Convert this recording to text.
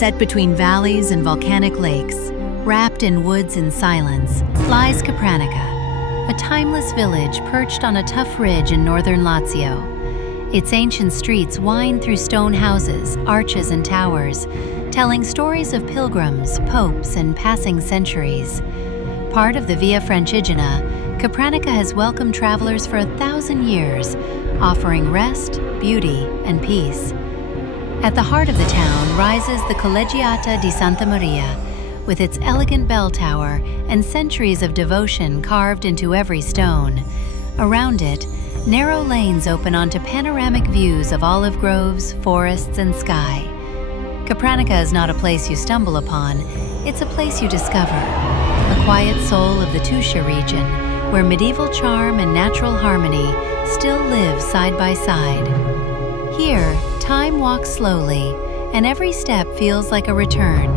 Set between valleys and volcanic lakes, wrapped in woods and silence, lies Capranica, a timeless village perched on a tough ridge in northern Lazio. Its ancient streets wind through stone houses, arches, and towers, telling stories of pilgrims, popes, and passing centuries. Part of the Via Francigena, Capranica has welcomed travelers for 1,000 years, offering rest, beauty, and peace. At the heart of the town rises the Collegiata di Santa Maria, with its elegant bell tower and centuries of devotion carved into every stone. Around it, narrow lanes open onto panoramic views of olive groves, forests, and sky. Capranica is not a place you stumble upon, it's a place you discover. A quiet soul of the Tuscia region, where medieval charm and natural harmony still live side by side. Here, time walks slowly, and every step feels like a return.